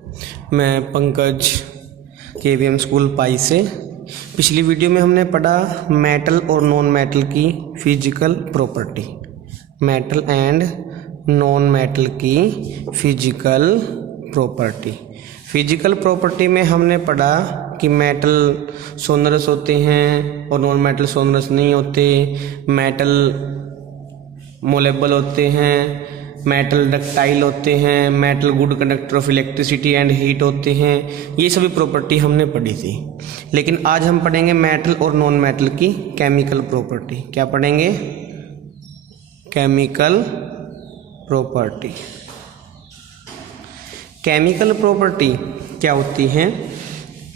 मैं Pankaj KVM school पाई से। पिछली वीडियो में हमने पढ़ा मेटल और नॉन मेटल की physical property, metal and non metal की फिजिकल प्रॉपर्टी। फिजिकल प्रॉपर्टी में हमने पढ़ा कि मेटल सोनरस होते हैं और नॉन मेटल सोनरस नहीं होते, मेटल मोलेबल होते हैं, मेटल डक्टाइल होते हैं, metal good conductor of electricity and heat होते हैं। ये सभी प्रॉपर्टी हमने पढ़ी थी। लेकिन आज हम पढ़ेंगे मेटल और नॉन मेटल की केमिकल प्रॉपर्टी। क्या पढ़ेंगे? Chemical property. केमिकल प्रॉपर्टी क्या होती है?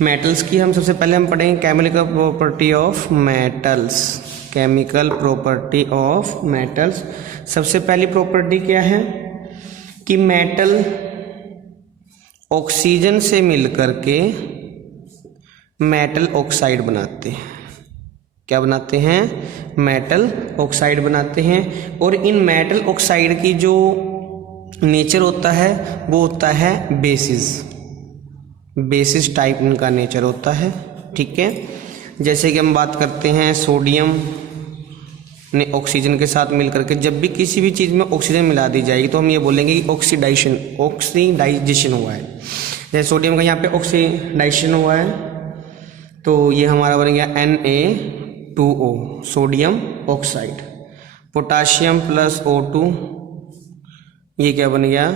मेटल्स की हम सबसे पहले हम पढ़ेंगे chemical property of metals. Chemical property of metals. सबसे पहली प्रॉपर्टी क्या है कि मेटल ऑक्सीजन से मिलकर के मेटल ऑक्साइड बनाते हैं। क्या बनाते हैं? मेटल ऑक्साइड बनाते हैं। और इन मेटल ऑक्साइड की जो नेचर होता है वो होता है बेसिस। बेसिस टाइप इनका नेचर होता है। ठीक है, जैसे कि हम बात करते हैं सोडियम ने ऑक्सीजन के साथ मिलकर के जब भी किसी भी चीज़ में ऑक्सीजन मिला दी जाएगी तो हम ये बोलेंगे कि ऑक्सीडाइजेशन हुआ है। जैसे सोडियम का यहाँ पे ऑक्सीडाइजेशन हुआ है तो ये हमारा बन गया Na2O, sodium oxide. Potassium plus O2, ये क्या बन गया?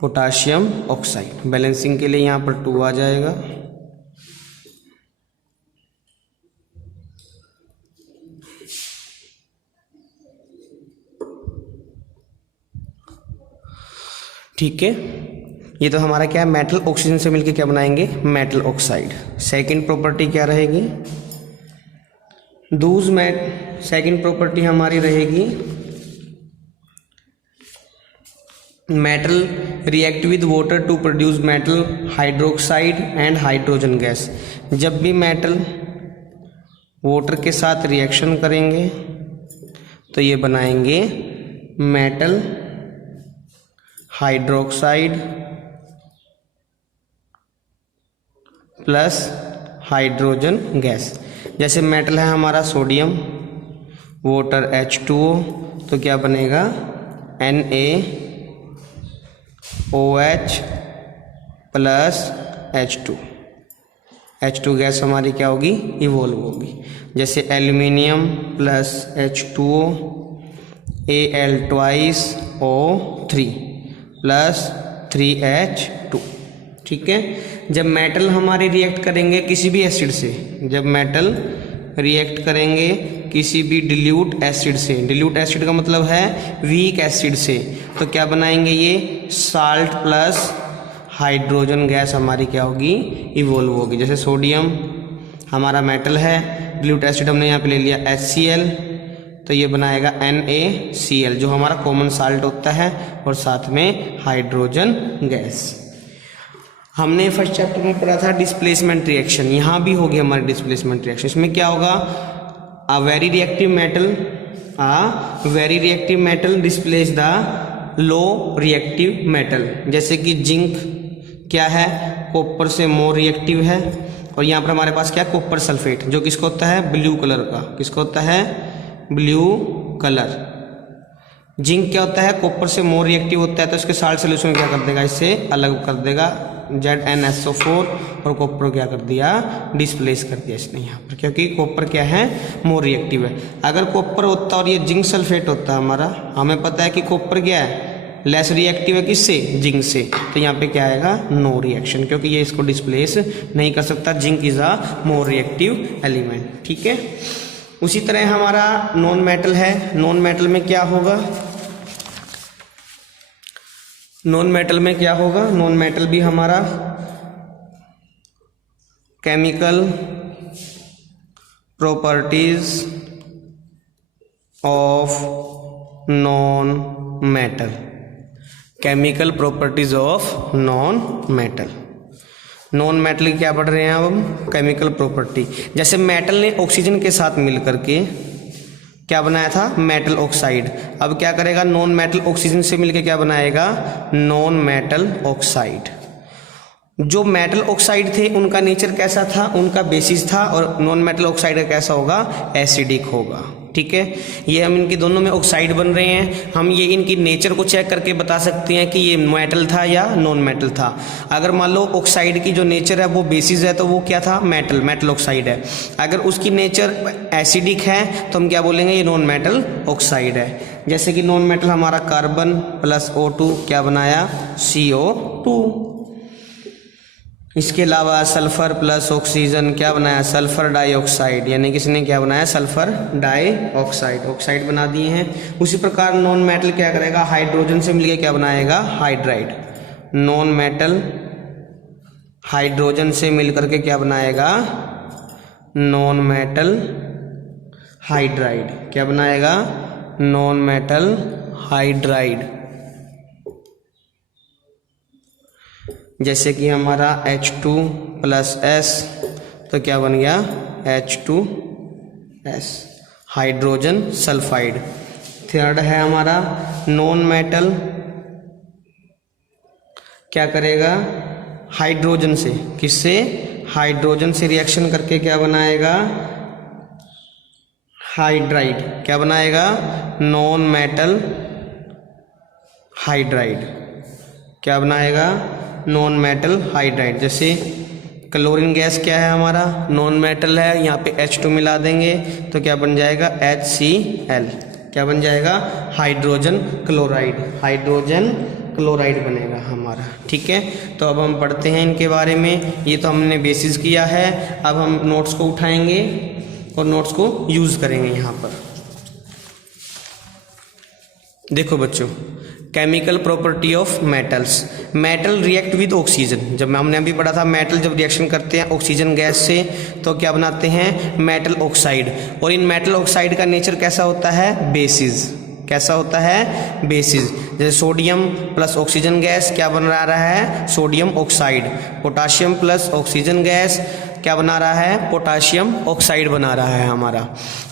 Potassium oxide. बैलेंसिंग के लिए यहाँ पर 2 आ जाएगा। ठीक है, ये तो हमारा क्या है? मेटल ऑक्सीजन से मिलकर क्या बनाएंगे? Metal oxide. सेकंड प्रॉपर्टी क्या रहेगी? सेकंड प्रॉपर्टी हमारी रहेगी metal react with water to produce metal hydroxide and hydrogen gas. जब भी मेटल वाटर के साथ रिएक्शन करेंगे तो ये बनाएंगे metal hydroxide plus hydrogen gas. जैसे मेटल है हमारा सोडियम, वाटर H2O, तो क्या बनेगा? NaOH plus H2। H2 gas हमारी क्या होगी? इवॉल्व होगी। जैसे aluminium plus H2O, Al twice O3 plus 3H2। ठीक है, जब मेटल हमारे रिएक्ट करेंगे किसी भी एसिड से, जब मेटल रिएक्ट करेंगे किसी भी डिल्यूट एसिड से, डिल्यूट एसिड का मतलब है वीक एसिड से, तो क्या बनाएंगे? ये साल्ट प्लस हाइड्रोजन गैस हमारी क्या होगी? इवॉल्व होगी। जैसे सोडियम हमारा मेटल है, डिल्यूट एसिड हमने यहाँ पे ले लिया HCl, तो ये बनाएगा NaCl जो हमारा कॉमन साल्ट होता है, और साथ में हाइड्रोजन गैस। हमने फर्स्ट चैप्टर में पढ़ा था डिस्प्लेसमेंट रिएक्शन। यहाँ भी होगी हमारी डिस्प्लेसमेंट रिएक्शन। इसमें क्या होगा? A very reactive metal displace the low reactive metal. जैसे कि जिंक क्या है? कॉपर से मोर रिएक्टिव है। और यहाँ पर हमारे पास क्या है? कॉपर सल्फेट, जो किसको होता है? ब्लू कलर का। किसको होता है? Blue colour. जिंक क्या होता है? कॉपर से मोर रिएक्टिव होता है, तो इसके साल्ट सोल्यूशन क्या कर देगा? इससे अलग कर देगा, ZnSO4, और कॉपर क्या कर दिया? डिस्प्लेस कर दिया इसने यहाँ पर, क्योंकि कॉपर क्या है? मोर रिएक्टिव है। अगर कॉपर होता और ये जिंक सल्फेट होता हमारा, हमें पता है कि कॉपर क्या है? लेस रिएक्टिव है किससे? जिंक से, तो यहाँ पे क्या आएगा? नो रिएक्शन, क्योंकि ये इसको डिस्प्लेस नहीं कर सकता। Zinc is a more reactive element. ठीक है, उसी तरह हमारा नॉन मेटल है। नॉन मेटल में क्या होगा? नॉन मेटल में क्या होगा? नॉन मेटल भी हमारा chemical properties of non metal. Chemical properties of non metal. Non metal की क्या पढ़ रहे हैं अब हम? Chemical property. जैसे मेटल ने ऑक्सीजन के साथ मिलकर के क्या बनाया था, मेटल ऑक्साइड। अब क्या करेगा, नॉन मेटल ऑक्सीजन से मिलकर क्या बनाएगा, नॉन मेटल ऑक्साइड। जो मेटल ऑक्साइड थे उनका नेचर कैसा था, उनका बेसिस था, और नॉन मेटल ऑक्साइड का कैसा होगा, एसिडिक होगा। ठीक है, ये हम इनके दोनों में ऑक्साइड बन रहे हैं, हम ये इनकी नेचर को चेक करके बता सकते हैं कि ये मेटल था या नॉन मेटल था। अगर मान लो ऑक्साइड की जो नेचर है वो बेसिस है तो वो क्या था, मेटल ऑक्साइड है। अगर उसकी नेचर एसिडिक है तो हम क्या बोलेंगे, ये नॉन मेटल ऑक्साइड है। जैसे कि नॉन मेटल हमारा कार्बन प्लस O2 क्या बनाया, CO2। इसके अलावा सल्फर प्लस ऑक्सीजन क्या बनाया, सल्फर डाइऑक्साइड, यानी किसने क्या बनाया, सल्फर डाइऑक्साइड, ऑक्साइड बना दिए हैं। उसी प्रकार नॉन मेटल क्या करेगा, हाइड्रोजन से मिलकर क्या बनाएगा, हाइड्राइड। नॉन मेटल हाइड्रोजन से मिलकर के क्या बनाएगा, नॉन मेटल हाइड्राइड। क्या बनाएगा, नॉन मेटल हाइड्राइड। जैसे कि हमारा H2+S तो क्या बन गया, H2S, हाइड्रोजन सल्फाइड। थर्ड है हमारा नॉन मेटल, क्या करेगा, हाइड्रोजन से, किससे, हाइड्रोजन से रिएक्शन करके क्या बनाएगा, हाइड्राइड। क्या बनाएगा, नॉन मेटल हाइड्राइड। क्या बनाएगा, नॉन मेटल हाइड्राइड। जैसे क्लोरीन गैस क्या है हमारा, नॉन मेटल है, यहाँ पे H2 मिला देंगे तो क्या बन जाएगा, HCl। क्या बन जाएगा, हाइड्रोजन क्लोराइड, हाइड्रोजन क्लोराइड बनेगा हमारा। ठीक है, तो अब हम पढ़ते हैं इनके बारे में। ये तो हमने बेसिस किया है, अब हम नोट्स को उठाएंगे और नोट्स को यूज करेंगे। यहाँ पर देखो बच्चों, chemical property of metals. Metal react with oxygen. जब हमने अभी पढ़ा था, मेटल जब रिएक्शन करते हैं ऑक्सीजन गैस से तो क्या बनाते हैं, मेटल ऑक्साइड। और इन मेटल ऑक्साइड का नेचर कैसा होता है, बेसिस। कैसा होता है, बेसिस। जैसे सोडियम प्लस ऑक्सीजन गैस क्या बन रहा है, sodium oxide. Potassium plus oxygen gas क्या बना रहा है, पोटाशियम ऑक्साइड बना रहा है हमारा।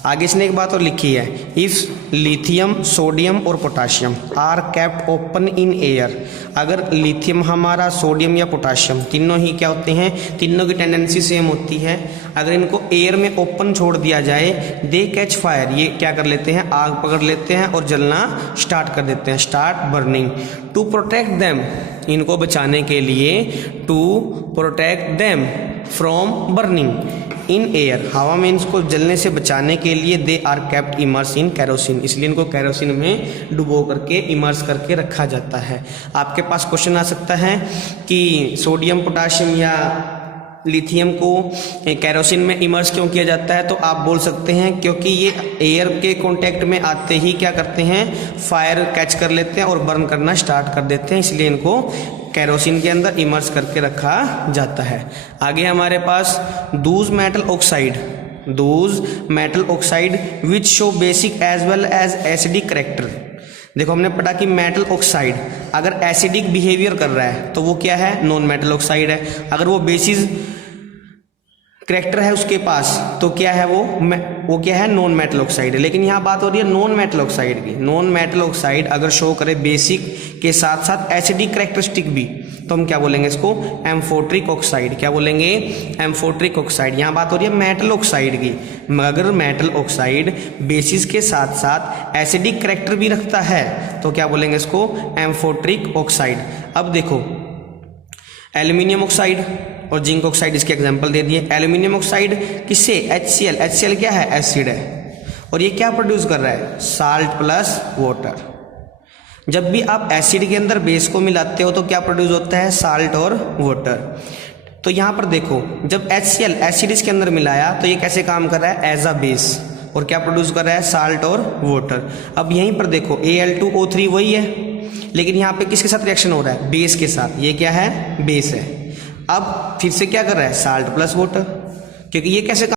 आगे इसने एक बात और लिखी है, इफ लिथियम, सोडियम और potassium are kept open in air. अगर लिथियम हमारा, सोडियम या पोटाशियम तीनों ही क्या होते हैं, तीनों की टेंडेंसी सेम होती है। अगर इनको एयर में ओपन छोड़ दिया जाए, दे कैच फायर, ये क्या कर लेते हैं, आग पकड़ लेते हैं और जलना स्टार्ट कर देते हैं, start burning. To protect them, इनको बचाने के लिए, to protect them from burning in air, हवा में इनको जलने से बचाने के लिए, they are kept immerse in kerosene, इसलिए इनको कैरोसिन में डुबो करके, इमर्स करके रखा जाता है। आपके पास क्वेश्चन आ सकता है कि सोडियम, पोटाशियम या लिथियम को कैरोसिन में इमर्स क्यों किया जाता है, तो आप बोल सकते हैं क्योंकि ये एयर के कांटेक्ट में आते ही क्या करते हैं, फायर कैच कर लेते हैं और बर्न करना स्टार्ट कर देते हैं, इसलिए इनको कैरोसिन के अंदर इमर्स करके रखा जाता है। आगे हमारे पास those metal oxide, those metal oxide which show basic as well as acidic character. देखो हमने पढ़ा कि मेटल ऑक्साइड अगर एसिडिक बिहेवियर कर रहा है तो वो क्या है, नॉन मेटल ऑक्साइड है। अगर वो बेसिस करैक्टर है उसके पास तो क्या है, वो क्या है, नॉन मेटल ऑक्साइड है। लेकिन यहाँ बात हो रही है नॉन मेटल ऑक्साइड की। नॉन मेटल ऑक्साइड अगर शो करे बेसिक के साथ साथ एसिडिक कैरेक्टरिस्टिक भी, तो हम क्या बोलेंगे इसको, एम्फोट्रिक ऑक्साइड। क्या बोलेंगे, एम्फोट्रिक ऑक्साइड। यहाँ बात हो रही है मेटल ऑक्साइड की। अगर मेटल ऑक्साइड बेसिस के साथ साथ एसिडिक कैरेक्टर भी रखता है तो क्या बोलेंगे इसको, एम्फोट्रिक ऑक्साइड। अब देखो एल्यूमिनियम ऑक्साइड और जिंक ऑक्साइड इसके एग्जांपल दे दिए। एल्यूमिनियम ऑक्साइड किससे, HCl। HCl क्या है, एसिड है, और ये क्या प्रोड्यूस कर रहा है, साल्ट प्लस वाटर। जब भी आप एसिड के अंदर बेस को मिलाते हो तो क्या प्रोड्यूस होता है, साल्ट और वाटर। तो यहाँ पर देखो जब HCl एसिड इसके अंदर मिलाया तो ये कैसे काम कर रहा है, एज अ बेस, और क्या प्रोड्यूस कर रहा है, साल्ट और वाटर। अब यहीं पर देखो Al2O3 वही है, लेकिन यहाँ पे किसके साथ रिएक्शन हो रहा है, बेस के साथ। ये क्या है, बेस है। अब फिर से क्या कर रहा है, साल्ट प्लस वाटर, क्योंकि ये कैसे